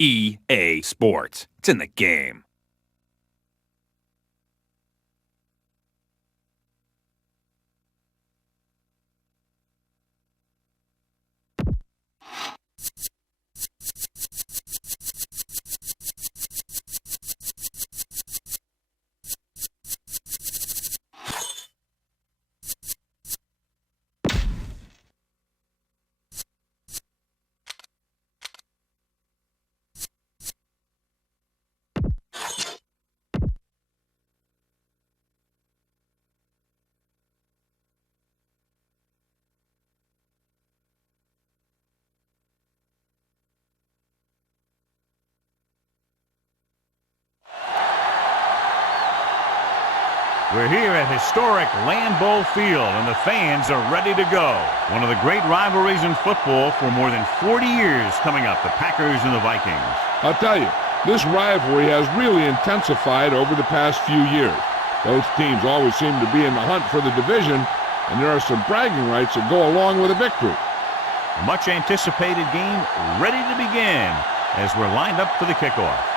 EA Sports. It's in the game. We're here at historic Lambeau Field, and the fans are ready to go. One of the great rivalries in football for more than 40 years coming up, the Packers and the Vikings. I'll tell you, this rivalry has really intensified over the past few years. Both teams always seem to be in the hunt for the division, and there are some bragging rights that go along with a victory. A much-anticipated game ready to begin as we're lined up for the kickoff.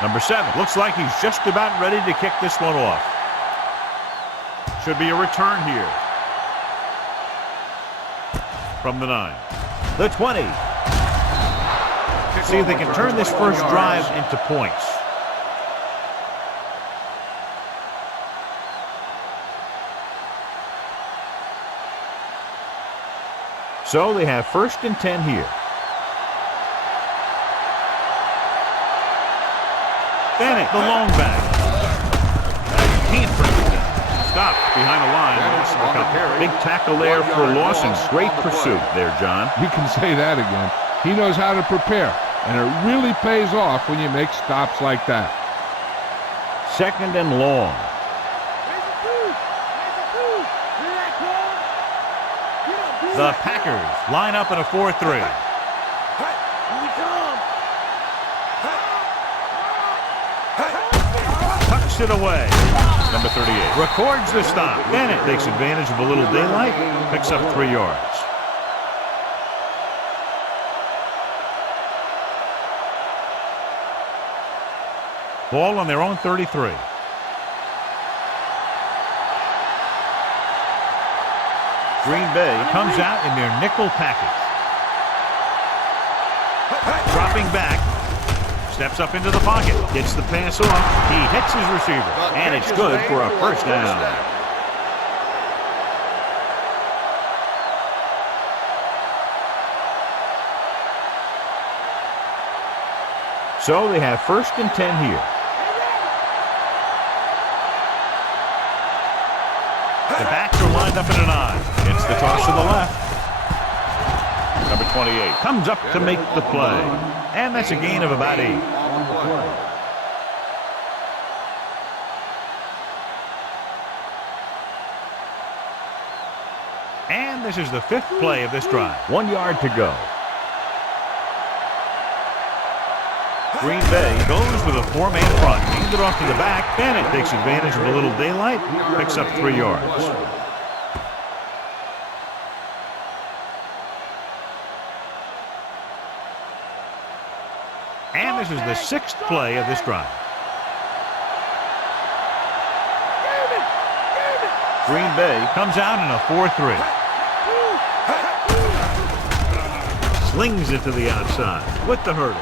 Number 7, looks like he's just about ready to kick this one off. Should be a return here. From the 9. The 20. See if they can turn this first drive into points. So they have 1st and 10 here. Bennett, the long back. Can't forget that. Stopped behind the line. Big tackle there for Lawson. Great pursuit there, John. You can say that again. He knows how to prepare, and it really pays off when you make stops like that. 2nd and long. The Packers line up in a 4-3. Tucks it away. Number 38 records the stop. Bennett takes advantage of a little daylight, picks up 3 yards. Ball on their own 33. Green Bay comes out in their nickel package. Dropping back. Steps up into the pocket. Gets the pass off. He hits his receiver. And it's good for a first down. So they have 1st and 10 here. The backs are lined up in an I. Gets the toss to the left. Number 28 comes up to make the play. And that's a gain of about 8. And this is the 5th play of this drive. 1 yard to go. Green Bay goes with a 4-man front. Hands it off to the back. Bennett takes advantage of a little daylight. Picks up 3 yards. And this is the 6th play of this drive. Green Bay comes out in a 4-3. Slings it to the outside with the hurdle.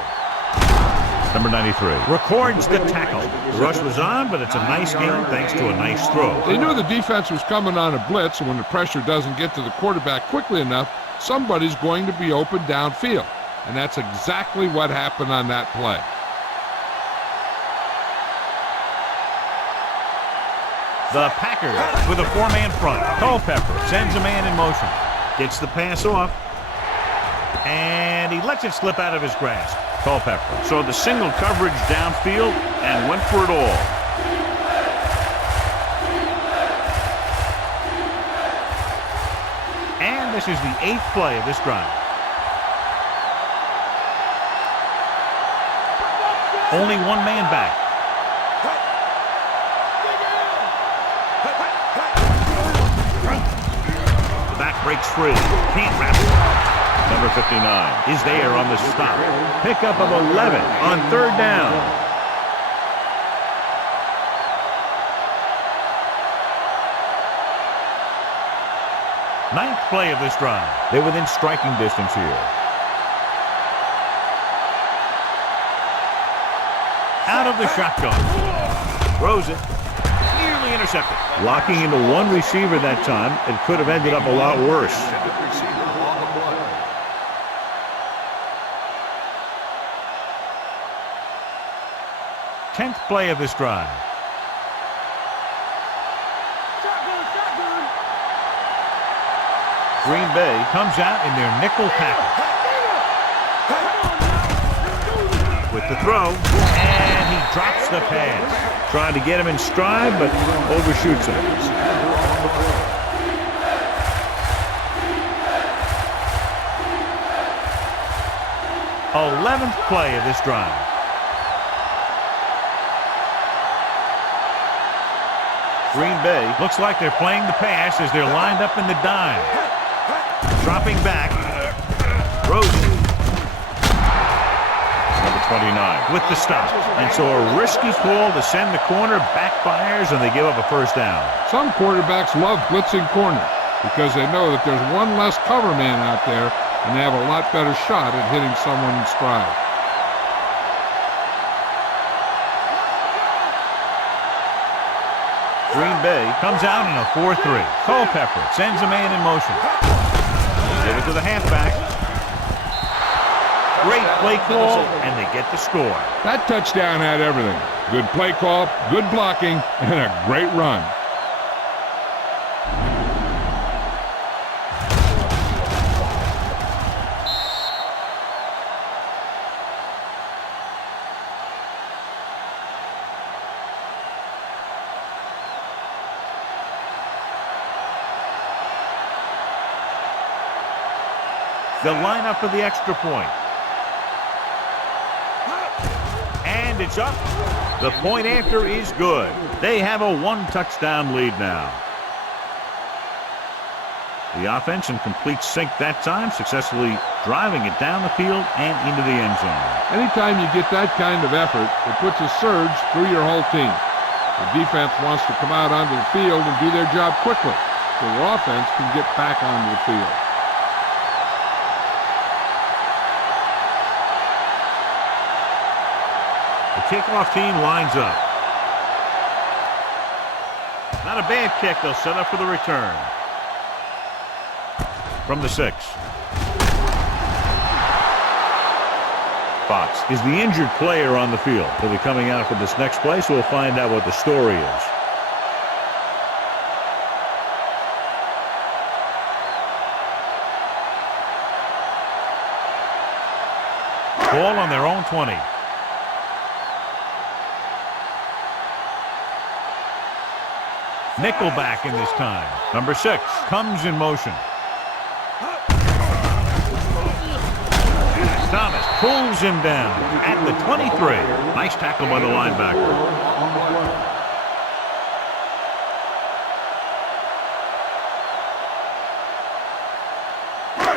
Number 93 records the tackle. The rush was on, but it's a nice game thanks to a nice throw. They knew the defense was coming on a blitz, and when the pressure doesn't get to the quarterback quickly enough, somebody's going to be open downfield. And that's exactly what happened on that play. The Packers with a 4-man front. Culpepper sends a man in motion. Gets the pass off. And he lets it slip out of his grasp. Culpepper. So the single coverage downfield and went for it all. And this is the 8th play of this drive. Only 1 man back. The back breaks free. Can't wrap it. Number 59 is there on the stop. Pickup of 11 on 3rd down. Ninth play of this drive. They're within striking distance here. Out of the shotgun. Throws it. Nearly intercepted. Locking into one receiver that time. It could have ended up a lot worse. 10th play of this drive. Green Bay comes out in their nickel package. With the throw, and he drops the pass. Trying to get him in stride, but overshoots him. Eleventh play of this drive. Green Bay looks like they're playing the pass as they're lined up in the dime. Dropping back. Throws it. Number 29 with the stop. And so a risky call to send the corner backfires, and they give up a 1st down. Some quarterbacks love blitzing corner because they know that there's one less cover man out there, and they have a lot better shot at hitting someone in stride. Green Bay comes out in a 4-3. Culpepper sends a man in motion. Give it to the halfback. Great play call, and they get the score. That touchdown had everything. Good play call, good blocking, and a great run. The lineup for the extra point. And it's up. The point after is good. They have a 1-touchdown lead now. The offense in complete sync that time, successfully driving it down the field and into the end zone. Anytime you get that kind of effort, it puts a surge through your whole team. The defense wants to come out onto the field and do their job quickly, so the offense can get back onto the field. The kickoff team lines up. Not a bad kick. They'll set up for the return. From the 6. Fox is the injured player on the field. He'll be coming out for this next play, so we'll find out what the story is. Ball on their own 20. Nickelback in this time. Number 6 comes in motion. Thomas pulls him down at the 23. Nice tackle by the linebacker.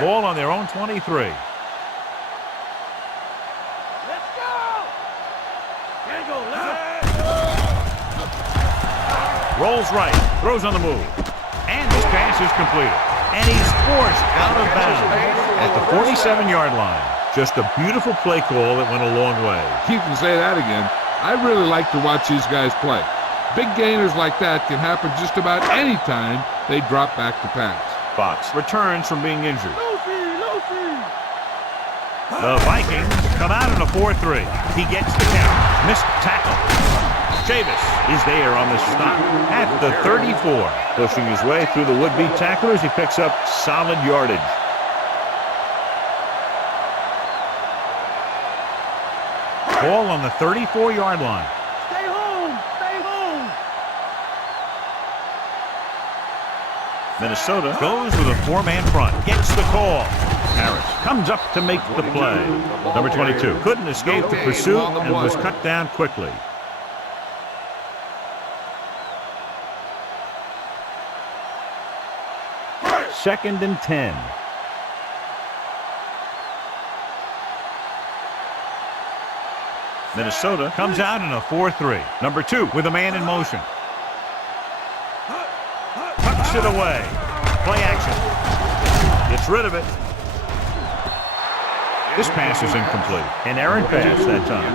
Ball on their own 23. Let's go! Can't go left. Rolls right, throws on the move. And this pass is completed. And he's forced out of bounds at the 47-yard line. Just a beautiful play call that went a long way. You can say that again. I really like to watch these guys play. Big gainers like that can happen just about any time they drop back to pass. Fox returns from being injured. The Vikings come out in a 4-3. He gets the count. Missed tackle. Chavis is there on the stop at the 34. Pushing his way through the would-be tacklers, he picks up solid yardage. Ball on the 34-yard line. Stay home! Stay home! Minnesota goes with a 4-man front. Gets the call. Harris comes up to make the play. Number 22 couldn't escape the pursuit and was cut down quickly. 2nd and 10. Minnesota comes out in a 4-3. Number 2 with a man in motion. Tucks it away. Play action. Gets rid of it. This pass is incomplete. An errant pass that time.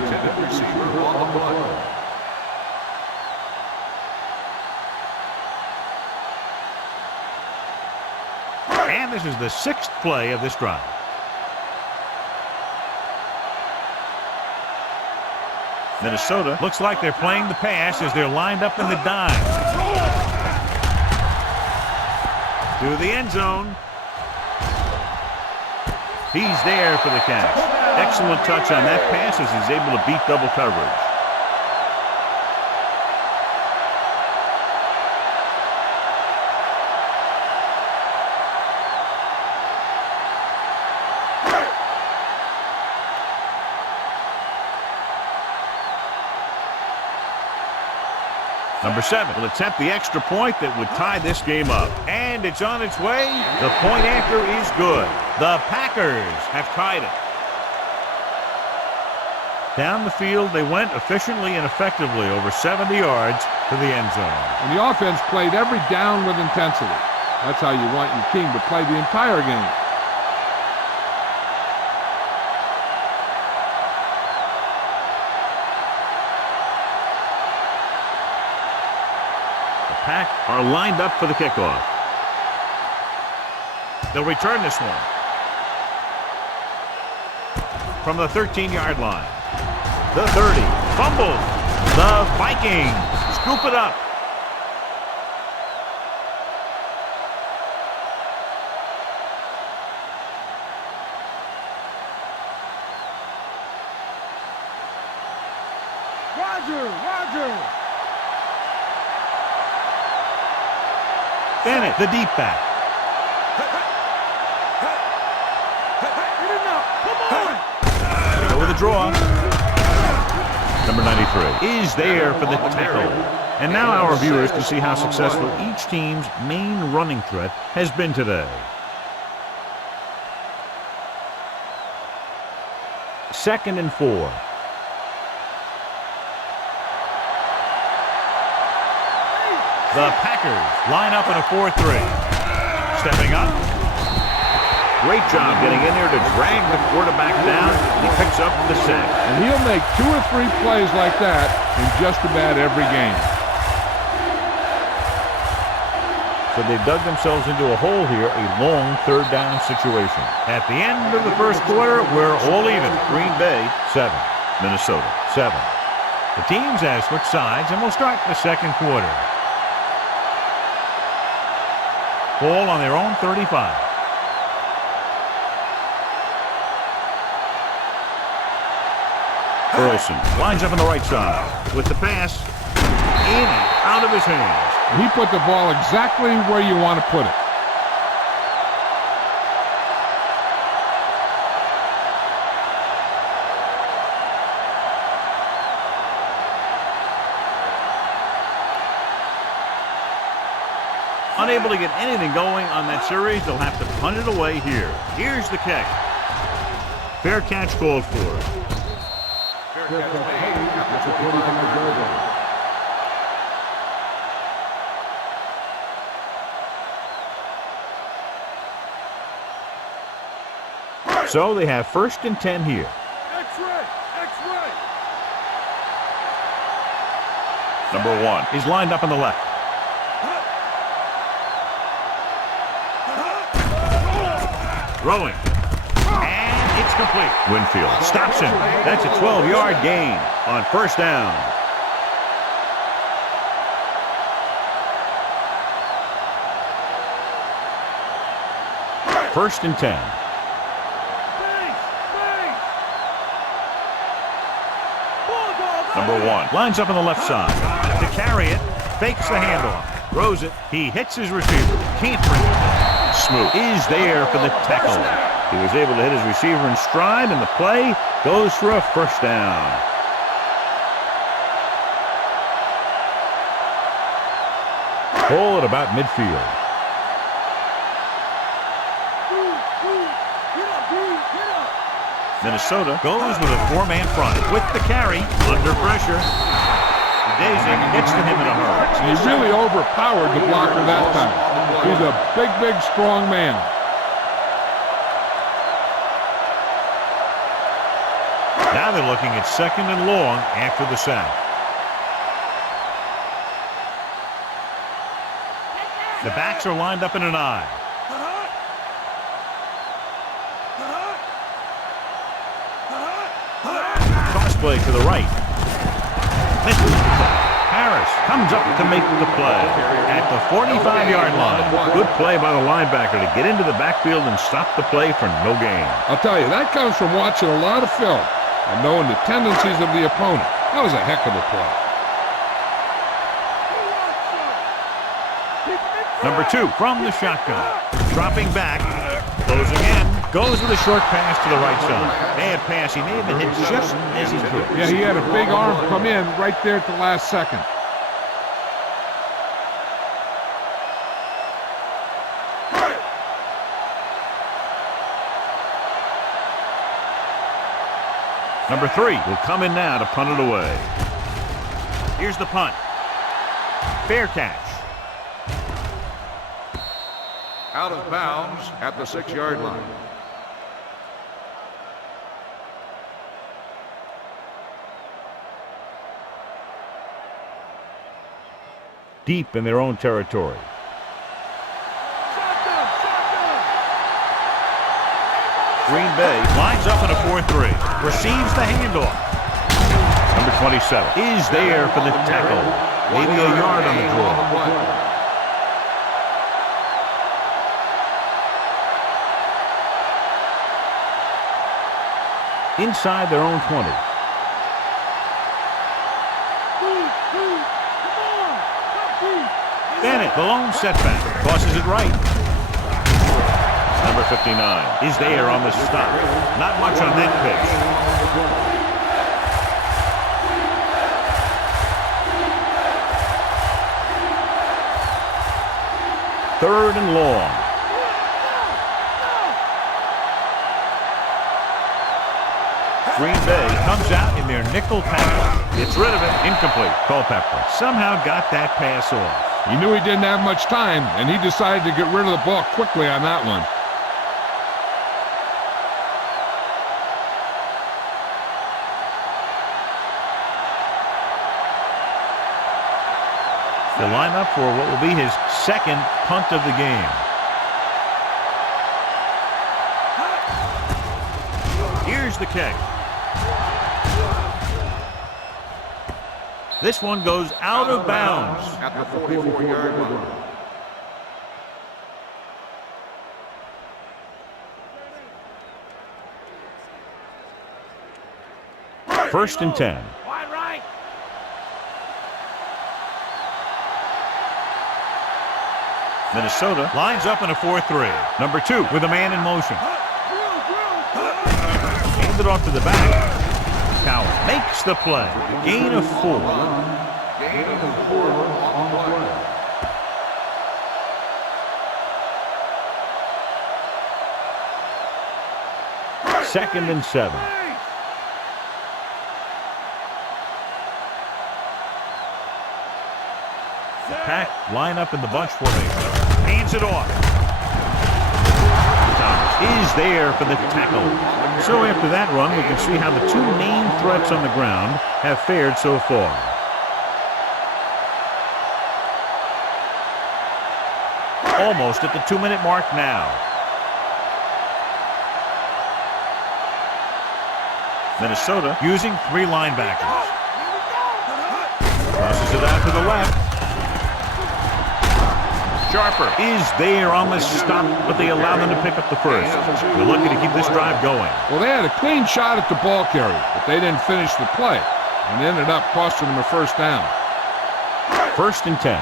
And this is the 6th play of this drive. Minnesota looks like they're playing the pass as they're lined up in the dime. To the end zone. He's there for the catch. Excellent touch on that pass as he's able to beat double coverage. Number 7 will attempt the extra point that would tie this game up. And it's on its way. The point after is good. The Packers have tied it. Down the field, they went efficiently and effectively over 70 yards to the end zone. And the offense played every down with intensity. That's how you want your team to play the entire game. Pack are lined up for the kickoff. They'll return this one from the 13-yard line. The 30. Fumbled. The Vikings scoop it up. Roger. Bennett, the deep back. Get him up. Come on. Over the draw. Number 93 is there for the tackle. And now our viewers can see how successful each team's main running threat has been today. 2nd and 4. The Packers line up in a 4-3. Stepping up. Great job getting in there to drag the quarterback down. He picks up the sack. And he'll make 2 or 3 plays like that in just about every game. So they dug themselves into a hole here, a long 3rd down situation. At the end of the first quarter, we're all even. Green Bay, 7. Minnesota, 7. The teams have switched sides, and we'll start the second quarter. Ball on their own 35. Burleson lines up on the right side with the pass in and out of his hands. He put the ball exactly where you want to put it. Unable to get anything going on that series, they'll have to punt it away here. Here's the kick. Fair catch called for. So they have 1st and 10 here. X-ray. Number 1 is lined up on the left. Throwing. And it's complete. Winfield stops him. That's a 12-yard gain on 1st down. First and 10. Number 1 lines up on the left side. To carry it, fakes the handoff. Throws it. He hits his receiver. Can't bring it down. Smoot is there for the tackle. He was able to hit his receiver in stride, and the play goes for a 1st down. Ball at about midfield. Minnesota goes with a four-man front with the carry under pressure. Daisy gets to him in a hurry. He really overpowered the blocker that time. He's a big, big, strong man. Now they're looking at 2nd and long after the sack. The backs are lined up in an I. Cross play to the right. Harris comes up to make the play at the 45-yard line. Good play by the linebacker to get into the backfield and stop the play for no gain. I'll tell you, that comes from watching a lot of film and knowing the tendencies of the opponent. That was a heck of a play. Number 2 from the shotgun. Dropping back. Closing in. Goes with a short pass to the right side. Bad pass. He may have been hit just as he could. Yeah, he had a big arm come in right there at the last second. Number 3 will come in now to punt it away. Here's the punt. Fair catch. Out of bounds at the 6-yard line. Deep in their own territory. Green Bay lines up in a 4-3. Receives the handoff. Number 27 is there for the tackle. Maybe a yard on the draw. Inside their own 20. Bennett, the lone setback, tosses it right. Number 59 is there on the stop. Not much on that pitch. Third and long. Green Bay comes out in their nickel package. Gets rid of it. Incomplete. Culpepper somehow got that pass off. He knew he didn't have much time, and he decided to get rid of the ball quickly on that one. They'll line up for what will be his second punt of the game. Here's the kick. This one goes out of bounds. At the 44-yard line. First and 10. Wide right. Minnesota lines up in a 4-3. Number 2 with a man in motion. Handed off to the back. Cowell makes the play. Gain of 4. Gain of 4 on the play. Second and 7. The Pack line up in the bunch formation. Hands it off. Thomas is there for the tackle. So after that run, we can see how the two main threats on the ground have fared so far. Almost at the 2-minute mark now. Minnesota using 3 linebackers. Crosses it out to the left. Sharper is there on the stop, but they allow them to pick up the first. They're lucky to keep this drive going. Well, they had a clean shot at the ball carrier, but they didn't finish the play, and ended up costing them a first down. First and 10.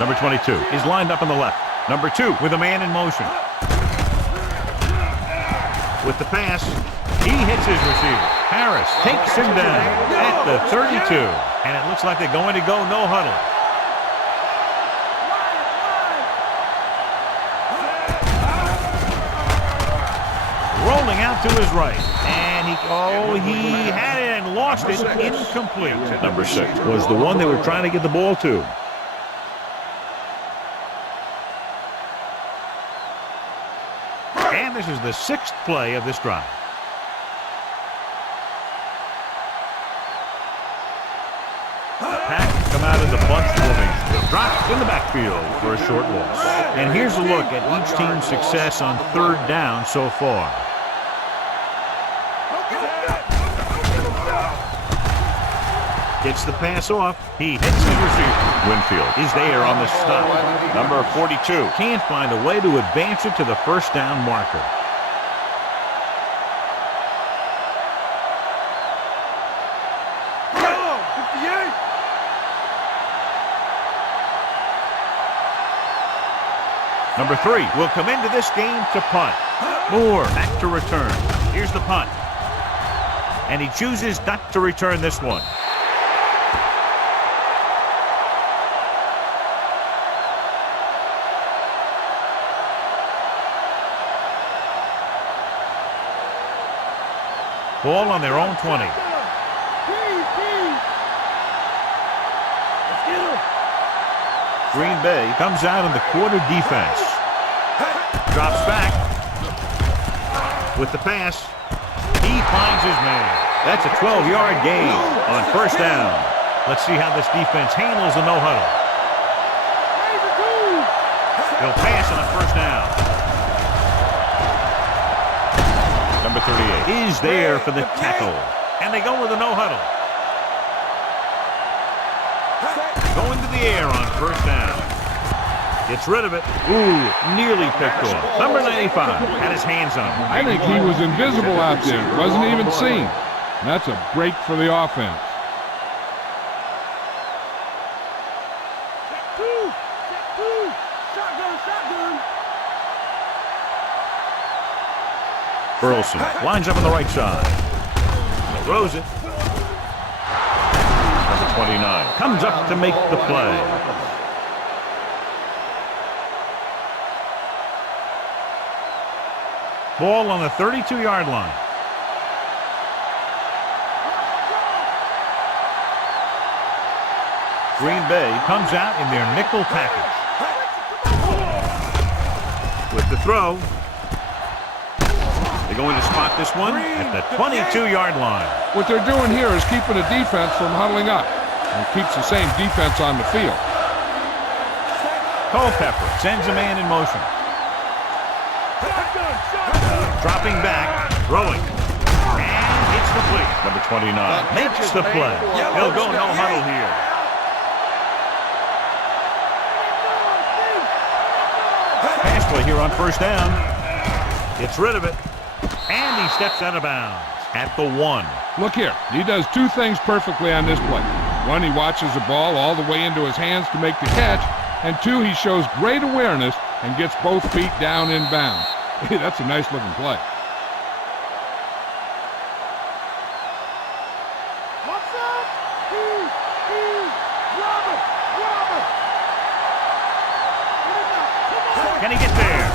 Number 22 is lined up on the left. Number 2 with a man in motion. With the pass, he hits his receiver. Harris takes him down at the 32. And it looks like they're going to go no huddle. rolling out to his right. And he had it and lost it. Incomplete. Number 6 was the one they were trying to get the ball to. And this is the 6th play of this drive. Pack come out in the bunch formation. Dropped in the backfield for a short loss. And here's a look at each team's success on 3rd down so far. Gets the pass off. He hits his receiver. Winfield is there on the stop. Number 42 can't find a way to advance it to the 1st down marker. Number 3 will come into this game to punt. Moore back to return. Here's the punt. And he chooses not to return this one. Ball on their own 20. Green Bay comes out in the quarter defense. Drops back. With the pass. He finds his man. That's a 12-yard gain on 1st down. Let's see how this defense handles the no-huddle. They'll pass on 1st down. Number 38 is there for the tackle. And they go with a no-huddle. Going to the air on 1st down. Gets rid of it. Ooh, nearly picked off. Number 95 had his hands on him. I think he was invisible out there. Wasn't even seen. And that's a break for the offense. Burleson lines up on the right side. Throws it. Number 29 comes up to make the play. Ball on the 32-yard line. Green Bay comes out in their nickel package. With the throw. They're going to spot this one at the 22-yard line. What they're doing here is keeping the defense from huddling up. And keeps the same defense on the field. Culpepper sends a man in motion. Dropping back, throwing. And it's complete. Number 29 makes the play. He'll go no huddle here. Pass play here on 1st down. Gets rid of it. And he steps out of bounds at the 1. Look here. He does 2 things perfectly on this play. 1, he watches the ball all the way into his hands to make the catch. And 2, he shows great awareness and gets both feet down in bounds. Hey, that's a nice-looking play. Can he get there?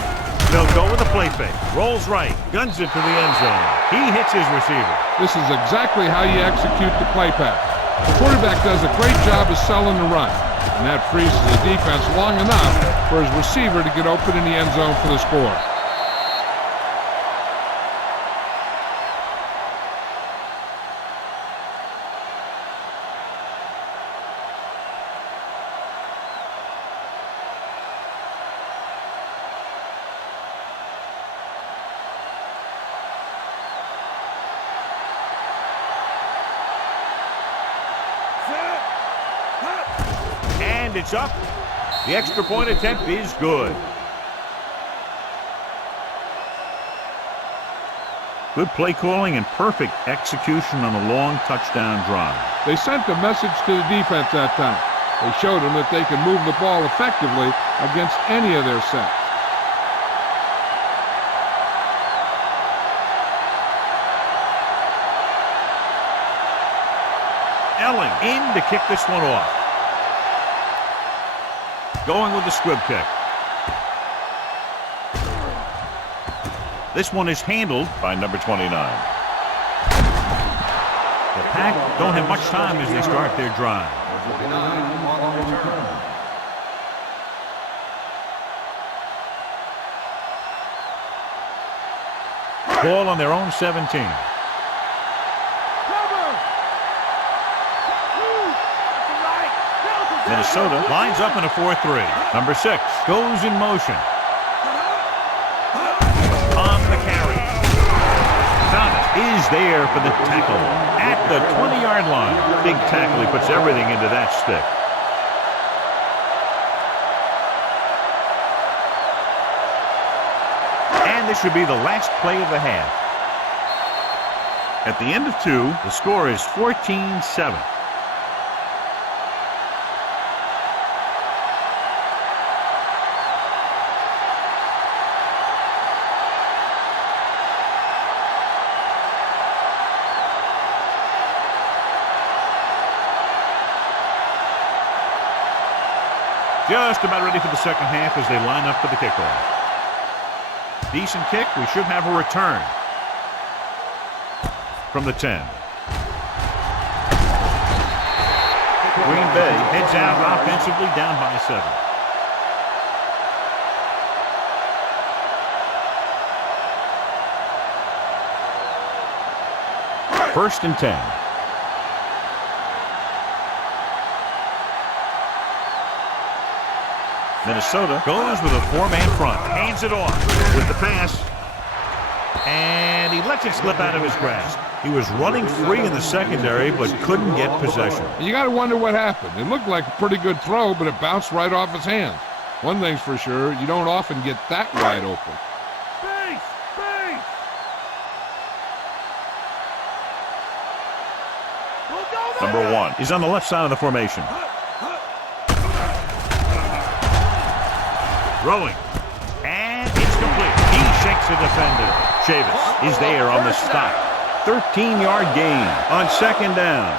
They'll go with a play fake. Rolls right. Guns it to the end zone. He hits his receiver. This is exactly how you execute the play pass. The quarterback does a great job of selling the run. And that freezes the defense long enough for his receiver to get open in the end zone for the score. And it's up. The extra point attempt is good. Good play calling and perfect execution on a long touchdown drive. They sent a message to the defense that time. They showed them that they can move the ball effectively against any of their sets. Elling in to kick this one off. Going with the squib kick. This one is handled by number 29. The Pack don't have much time as they start their drive. Ball on their own 17. Minnesota lines up in a 4-3. Number 6 goes in motion. On the carry. Thomas is there for the tackle at the 20-yard line. Big tackle. He puts everything into that stick. And this should be the last play of the half. At the end of 2, the score is 14-7. Just about ready for the second half as they line up for the kickoff. Decent kick. We should have a return from the 10. Green Bay heads out offensively down by 7. First and 10. Minnesota goes with a 4-man front. Hands it off with the pass. And he lets it slip out of his grasp. He was running free in the secondary, but couldn't get possession. You got to wonder what happened. It looked like a pretty good throw, but it bounced right off his hands. One thing's for sure, you don't often get that wide open. Number 1 is on the left side of the formation. Throwing. And it's complete. He shakes the defender. Chavis is there on the stop. 13-yard gain on second down.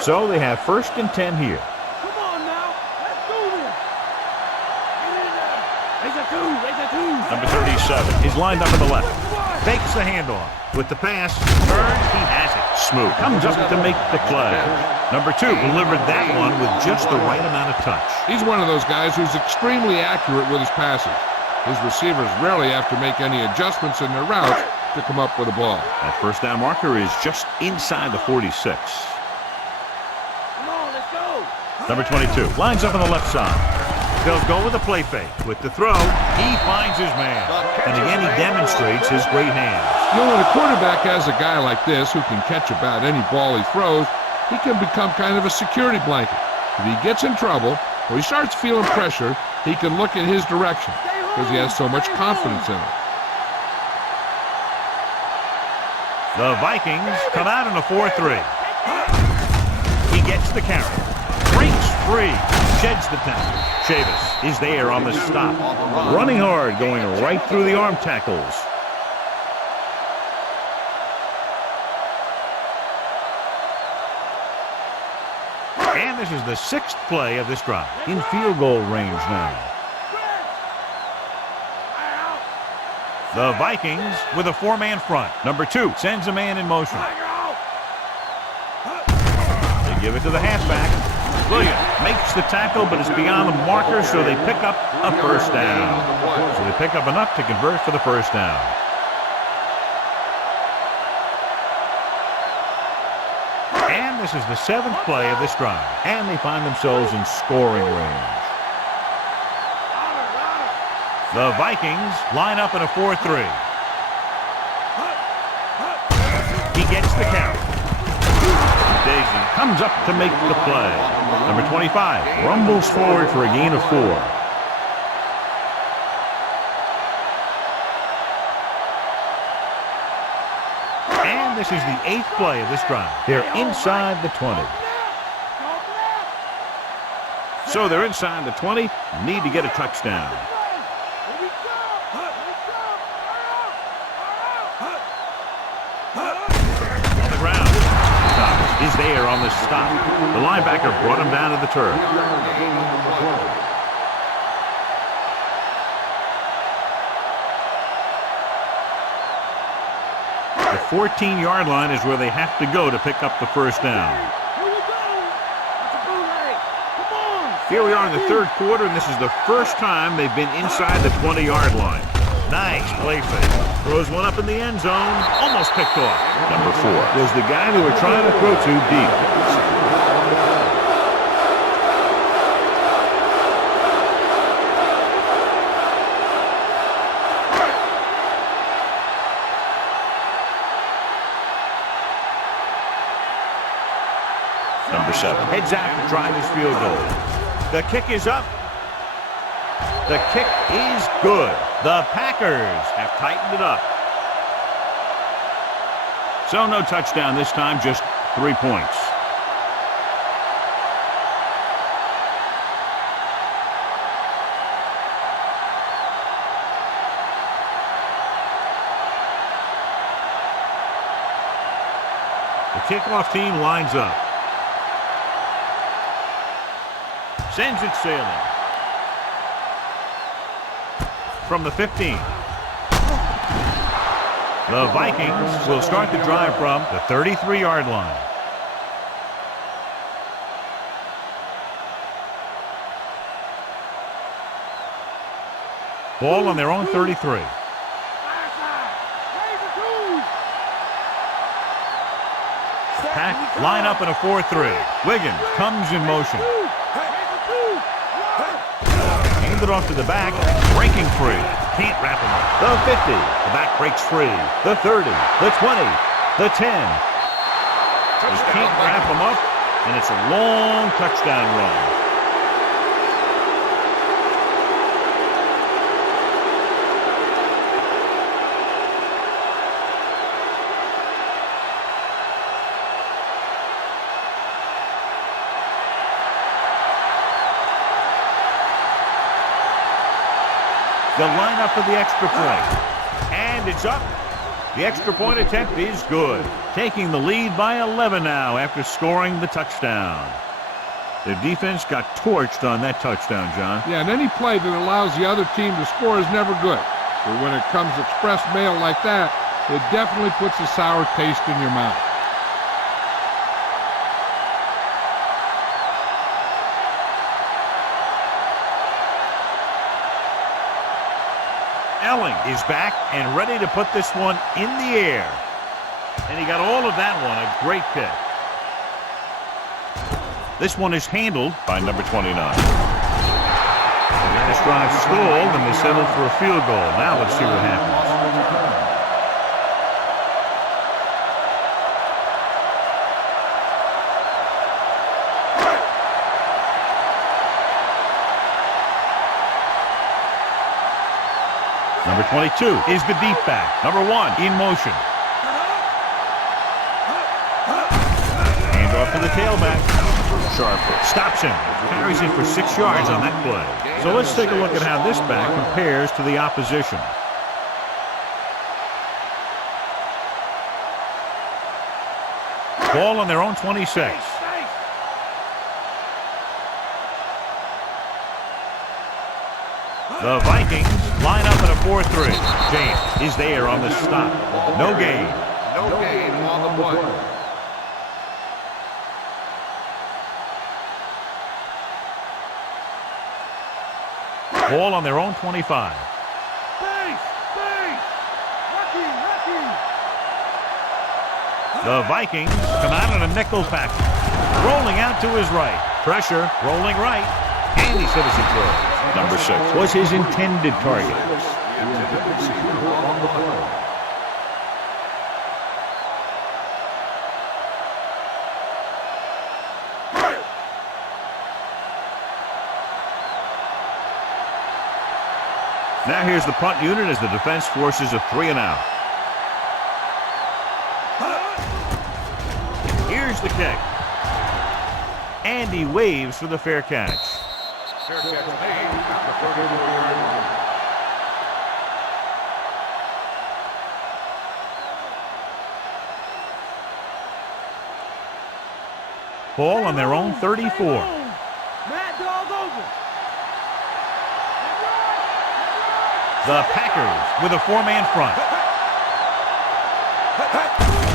So they have first and 10 here. Come on now. Let's do this. Get in there. Raise a 2. Raise a 2. Number 37 is lined up on the left. Fakes the handoff. With the pass, turns, he has it. Smooth. Comes up to make the play. Number 2 delivered that one with just the right amount of touch. He's one of those guys who's extremely accurate with his passes. His receivers rarely have to make any adjustments in their routes to come up with a ball. That first down marker is just inside the 46. Come on, let's go. Number 22 lines up on the left side. They'll go with a play fake. With the throw, he finds his man. And again, he demonstrates his great hands. You know, when a quarterback has a guy like this who can catch about any ball he throws, he can become kind of a security blanket. If he gets in trouble or he starts feeling pressure, he can look in his direction because he has so much confidence in it. The Vikings come out in a 4-3. He gets the carry. Breaks free. Sheds the tackle. Chavis is there on the stop. Running hard, going right through the arm tackles. And this is the 6th play of this drive. In field goal range now. The Vikings with a 4-man front. Number 2 sends a man in motion. They give it to the halfback. Williams makes the tackle, but it's beyond the marker, so they pick up a first down. So they pick up enough to convert for the first down. And this is the 7th play of this drive. And they find themselves in scoring range. The Vikings line up in a 4-3. He gets the carry. Daisy comes up to make the play. Number 25 rumbles forward for a gain of 4. And this is the 8th play of this drive. They're inside the 20. So they're inside the 20, need to get a touchdown. On the ground. Thomas is there on the stop. The linebacker brought him down to the turf. The 14-yard line is where they have to go to pick up the first down. Here we are in the third quarter, and this is the first time they've been inside the 20-yard line. Nice play fake. Throws one up in the end zone. Almost picked off. Number 4 was the guy they were trying to throw to deep. Number 7 heads out to try this field goal. The kick is up. The kick is good. The Packers have tightened it up. So no touchdown this time, just 3 points. The kickoff team lines up. Sends it sailing. From the 15. The Vikings will start the drive from the 33-yard line. Ball on their own 33. Pack line up in a 4-3. Wiggins comes in motion. Hand it off to the back, breaking free. Can't wrap him up. The 50. The back breaks free. The 30. The 20. The 10. He can't wrap him up, and it's a long touchdown run. The lineup for the extra point. And it's up. The extra point attempt is good. Taking the lead by 11 now after scoring the touchdown. Their defense got torched on that touchdown, John. Yeah, and any play that allows the other team to score is never good. But when it comes express mail like that, it definitely puts a sour taste in your mouth. Elling is back and ready to put this one in the air. And he got all of that one. A great pick. This one is handled by number 29. The last drive stalled, and they settled for a field goal. Now let's see what happens. Number 22 is the deep back. Number 1 in motion. Hand off to the tailback. Sharp stops him. Carries it for 6 yards on that play. So let's take a look at how this back compares to the opposition. Ball on their own 26. The Vikings line up in a 4-3. James is there on the stop. No gain. No gain on the play. Ball on their own 25. The Vikings come out in a nickel package. Rolling out to his right. Pressure, rolling right. And he finishes it through. Number 6 was his intended target. Now here's the punt unit as the defense forces a 3 and out. Here's the kick. And he waves for the fair catch. Fair catch made at the 34-yard line. Ball on their own 34. Mad dog over. The Packers with a four-man front.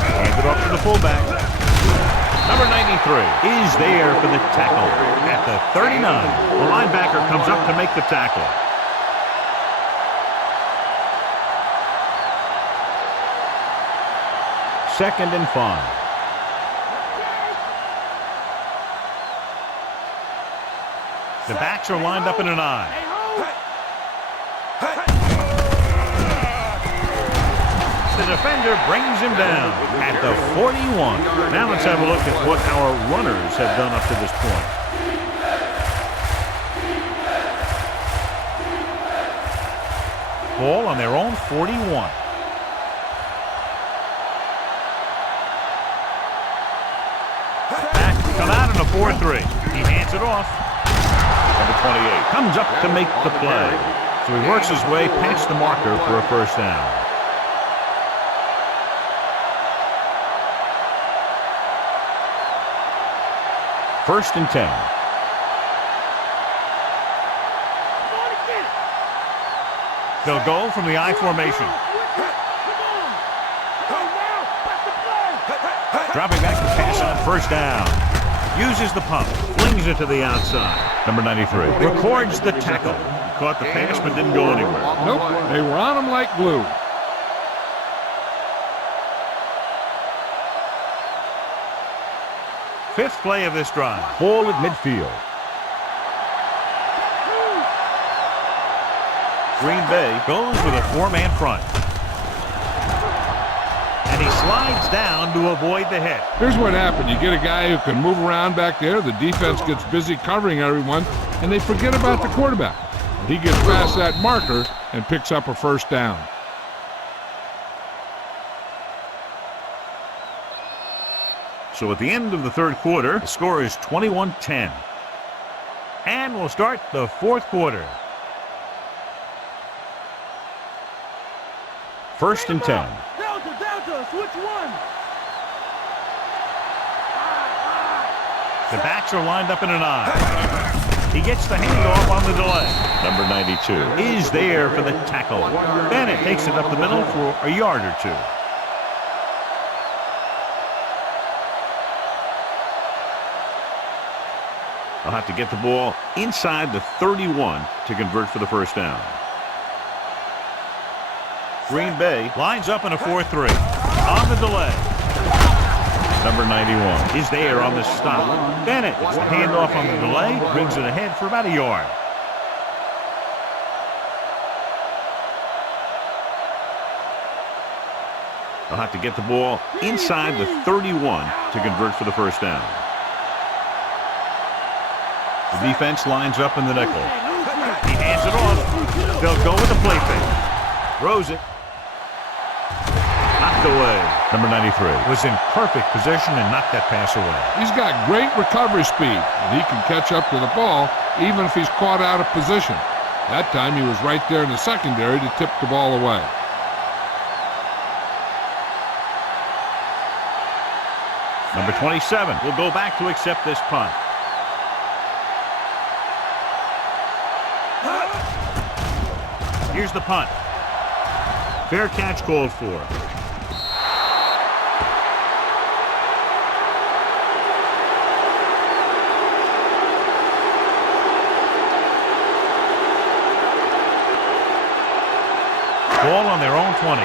Hands it off to the fullback. Number 93 is there for the tackle at the 39. The linebacker comes up to make the tackle. Second and 5. The backs are lined up in an eye. The defender brings him down at the 41. Now let's have a look at what our runners have done up to this point. Ball on their own 41. Back come out in a 4-3. He hands it off. Number 28 comes up to make the play. So he works his way past the marker for a first down. First and 10. They'll go from the I formation. Dropping back to pass on first down. Uses the pump. Flings it to the outside. Number 93 records the tackle. Caught the pass but didn't go anywhere. Nope, they were on him like glue. Fifth play of this drive. Ball at midfield. Green Bay goes with a four-man front. And he slides down to avoid the hit. Here's what happened. You get a guy who can move around back there. The defense gets busy covering everyone, and they forget about the quarterback. He gets past that marker and picks up a first down. So at the end of the third quarter, the score is 21-10. And we'll start the fourth quarter. First and 10. Delta, switch one. The backs are lined up in an I. He gets the handoff on the delay. Number 92 is there for the tackle. Bennett takes it up the middle for a yard or two. They'll have to get the ball inside the 31 to convert for the first down. Green Bay lines up in a 4-3. On the delay. Number 91 is there on the stop. Bennett gets the handoff on the delay, brings it ahead for about a yard. They'll have to get the ball inside the 31 to convert for the first down. The defense lines up in the nickel. He hands it off. They'll go with the play fake. Throws it. Knocked away. Number 93 was in perfect position and knocked that pass away. He's got great recovery speed, and he can catch up to the ball even if he's caught out of position. That time he was right there in the secondary to tip the ball away. Number 27 will go back to accept this punt. Here's the punt. Fair catch called for. Ball on their own 20.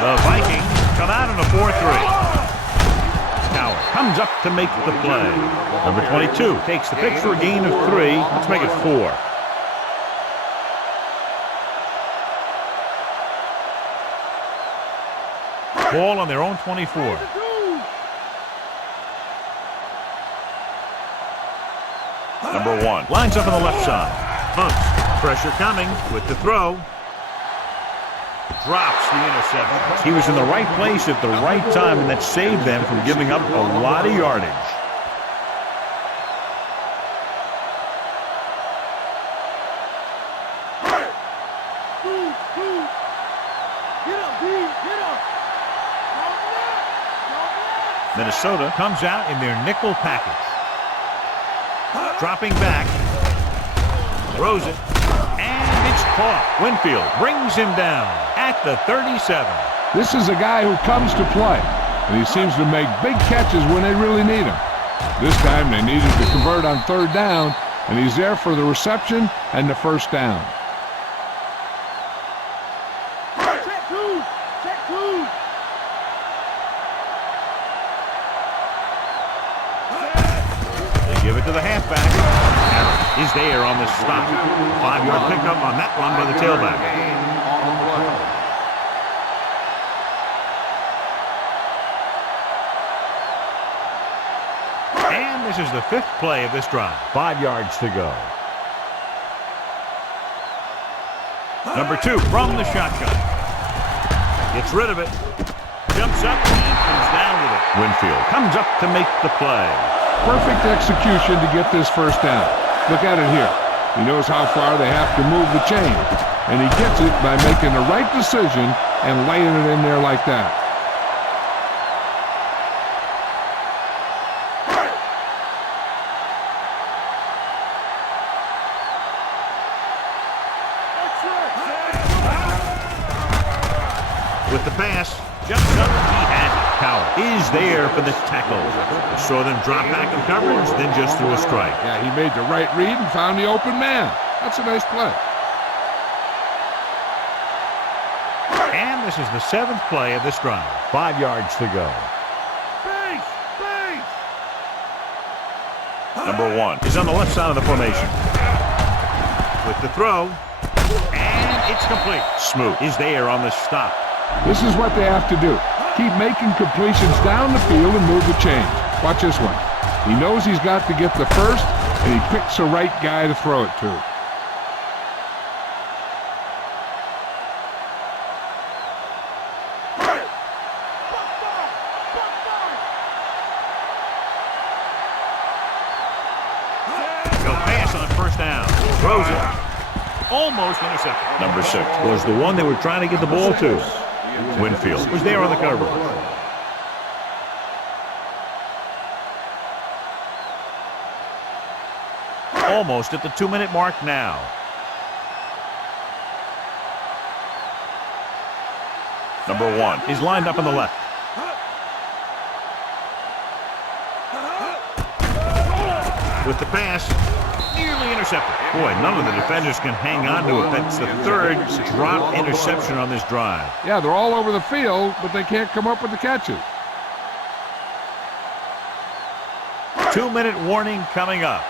The Vikings come out in a 4-3. Coward comes up to make the play. Number 22 takes the pitch for a gain of 3. Let's make it 4. Ball on their own 24. Number 1 lines up on the left side. Hunts. Pressure coming with the throw. Drops the interception. He was in the right place at the right time, and that saved them from giving up a lot of yardage. Get up, D. Get up. Minnesota comes out in their nickel package. Dropping back. Throws it. And it's caught. Winfield brings him down at the 37. This is a guy who comes to play, and he seems to make big catches when they really need him. This time they needed to convert on third down, and he's there for the reception and the first down. Check two. Check two. They give it to the halfback. Harris is there on the stop. 5-yard pickup on that one by the tailback. And this is the 5th play of this drive. 5 yards to go. Number 2 from the shotgun. Gets rid of it. Jumps up and comes down with it. Winfield comes up to make the play. Perfect execution to get this first down. Look at it here. He knows how far they have to move the chain, and he gets it by making the right decision and laying it in there like that. With the pass, jumps up, he has it. Cowell is there for the tackle. Saw them drop back in coverage, then just threw a strike. Yeah, he made the right read and found the open man. That's a nice play. And this is the 7th play of this drive. 5 yards to go. Base. Base. Number 1 is on the left side of the formation. With the throw, and it's complete. Smoot is there on the stop. This is what they have to do. Keep making completions down the field and move the chains. Watch this one. He knows he's got to get the first, and he picks the right guy to throw it to. Go pass on first down. Throws it. Almost intercepted. Number 6 was the one they were trying to get the ball to. Winfield was there on the cover. Almost at the 2-minute mark now. Number 1 is lined up on the left. With the pass, nearly intercepted. Boy, none of the defenders can hang on to it. That's the 3rd drop interception on this drive. Yeah, they're all over the field, but they can't come up with the catches. 2-minute warning coming up.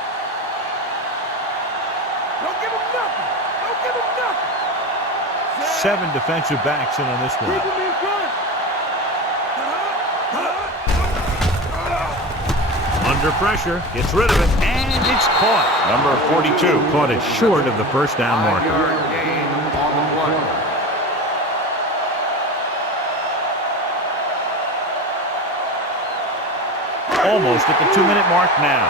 Don't give him nothing. Don't give him nothing. 7 defensive backs in on this one. Keep him in front. Under pressure, gets rid of it, and it's caught. Number 42 caught it short of the first down marker. Almost at the 2-minute mark now.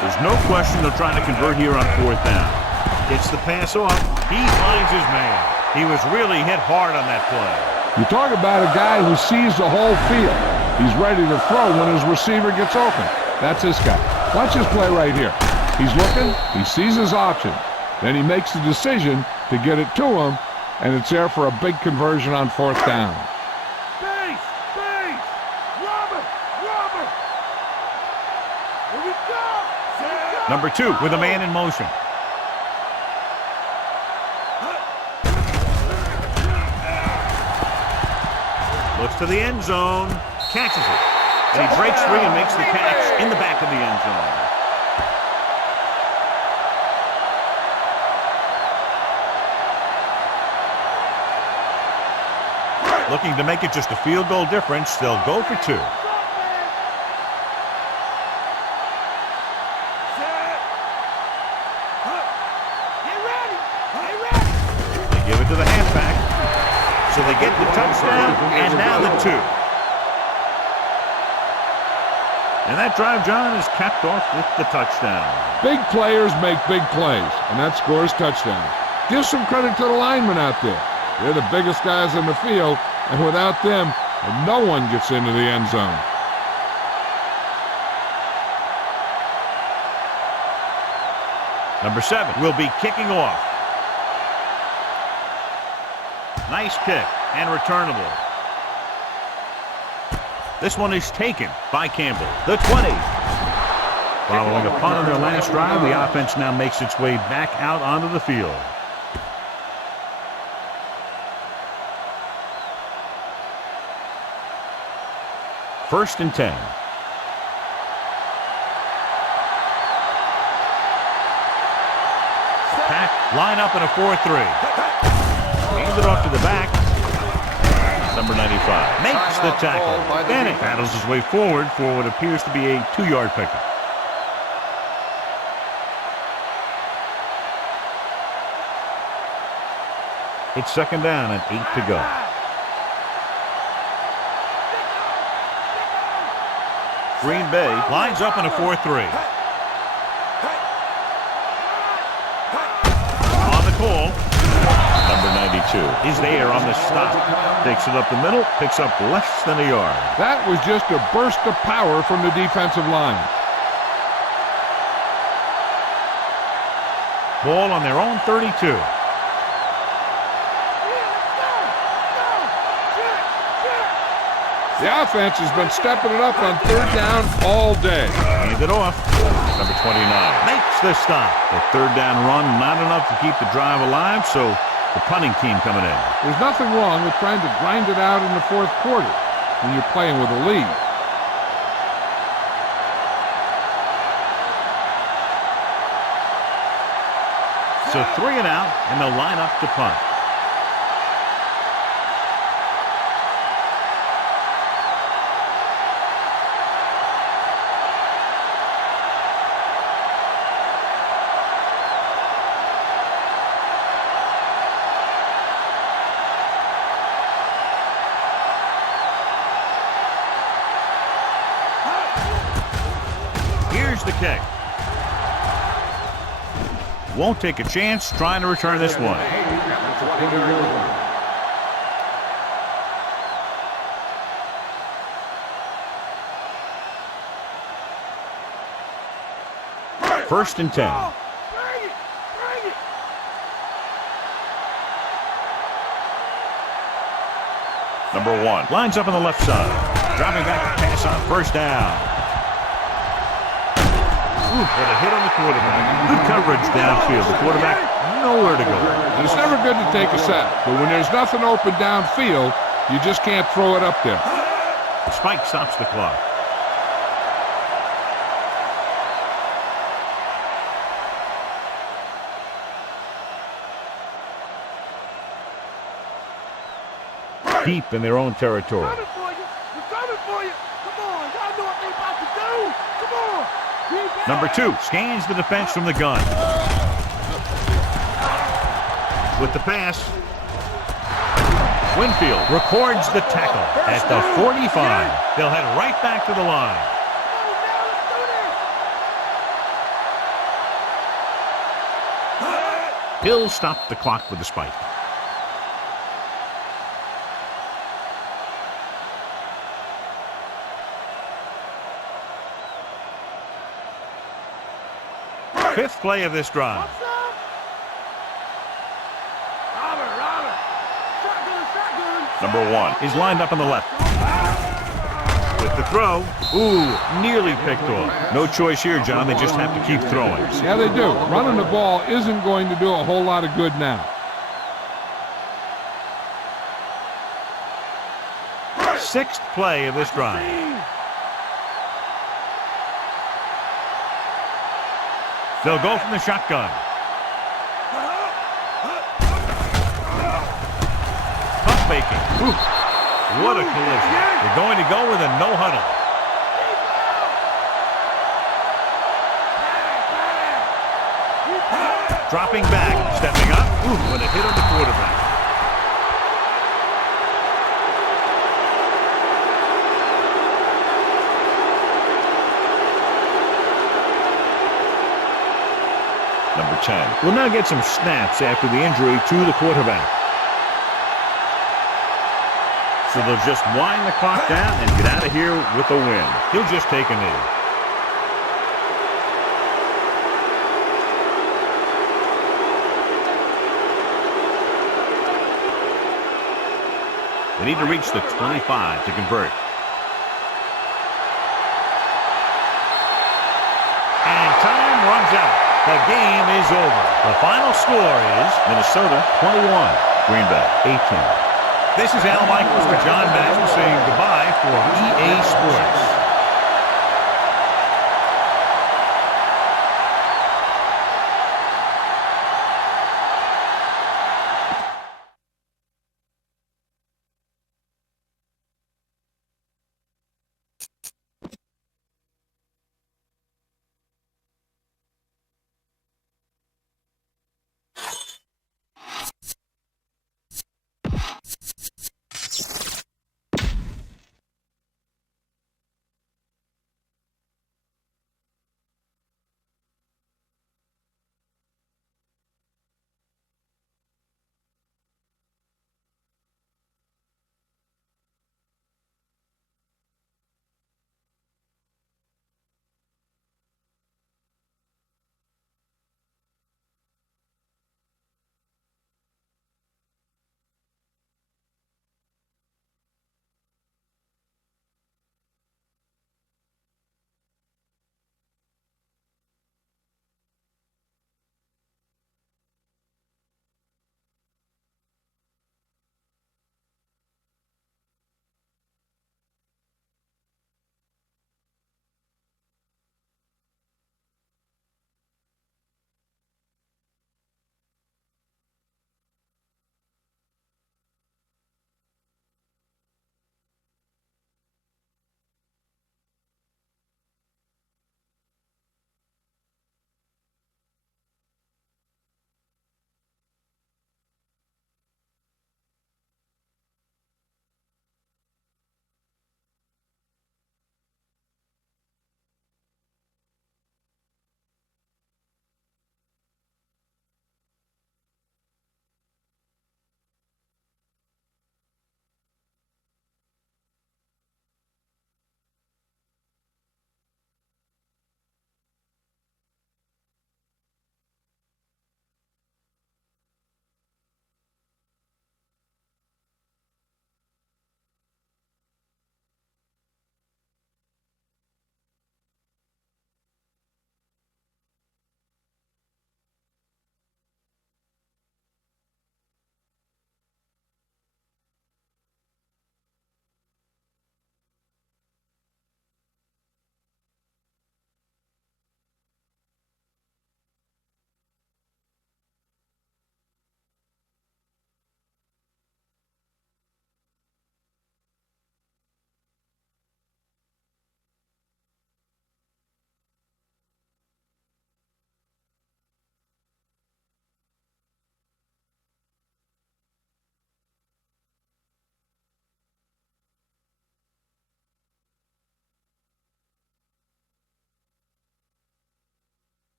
There's no question they're trying to convert here on 4th down. Gets the pass off. He finds his man. He was really hit hard on that play. You talk about a guy who sees the whole field. He's ready to throw when his receiver gets open. That's this guy. Watch this play right here. He's looking, he sees his option. Then he makes the decision to get it to him, and it's there for a big conversion on 4th down. Base. Base. Robert. Robert. Here we go. Number 2 with a man in motion. Looks to the end zone, catches it. And he breaks free and makes the catch in the back of the end zone. Looking to make it just a field goal difference, they'll go for 2. They give it to the halfback. So they get the touchdown, and now the 2. And that drive, John, is capped off with the touchdown. Big players make big plays, and that scores touchdowns. Give some credit to the linemen out there. They're the biggest guys in the field, and without them, no one gets into the end zone. Number 7 will be kicking off. Nice kick and returnable. This one is taken by Campbell. The 20. Following a punt on their last drive, the offense now makes its way back out onto the field. First and 10. Pack line up in a 4-3. Hands it off to the back. Number 95 makes the tackle. Bennett battles his way forward for what appears to be a 2-yard pickup. It's second down and 8 to go. Green Bay lines up in a 4-3. On the call, number 92 is there on the stop. Takes it up the middle, picks up less than a yard. That was just a burst of power from the defensive line. Ball on their own 32. The offense has been stepping it up on third down all day. Hand it off. Number 29 makes the stop. The third down run not enough to keep the drive alive, so the punting team coming in. There's nothing wrong with trying to grind it out in the fourth quarter when you're playing with a lead. So 3 and out, and they'll line up to punt. Here's the kick. Won't take a chance trying to return this one. First and 10. Number 1 lines up on the left side. Dropping back to pass on first down. What a hit on the quarterback. Good coverage downfield. The quarterback nowhere to go. And it's never good to take a sack, but when there's nothing open downfield, you just can't throw it up there. The spike stops the clock. Deep in their own territory. We're coming for you. Come on, y'all know what they about to do. Come on. Number 2 scans the defense from the gun. With the pass, Winfield records the tackle at the 45. They'll head right back to the line. He'll stop the clock with the spike. Fifth play of this drive. Number 1 is lined up on the left. With the throw, nearly picked off. No choice here, John. They just have to keep throwing. Yeah, they do. Running the ball isn't going to do a whole lot of good now. Sixth play of this drive. They'll go from the shotgun. Pump faking. What a collision. They're going to go with a no huddle. Dropping back, stepping up. What a hit on the quarterback. Number 10 will now get some snaps after the injury to the quarterback. So they'll just wind the clock down and get out of here with a win. He'll just take a knee. They need to reach the 25 to convert. And time runs out. The game is over. The final score is Minnesota 21, Green Bay 18. This is Al Michaels for John Madden saying goodbye for EA Sports.